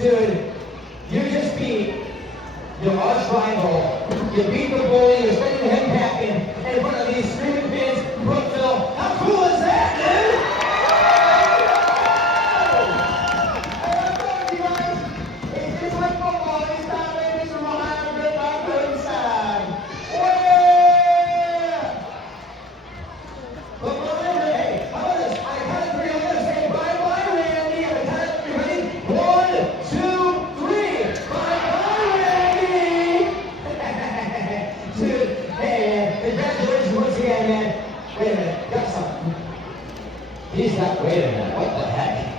Dude, you just beat your arch rival. You beat the bully, you're sending him packing in front of these screaming kids in Brookville. How cool is that, dude? It's like football. It's not like it's from Ohio, good back to inside. Yeah! But hey, how about this? I count of three. I'm going to say bye-bye, Randy. I count of three. Ready? 1, 2, 3. Bye-bye, Randy. Dude, hey, man. Congratulations once again, man. Wait a minute. Got something. He's not. Wait a minute. What the heck?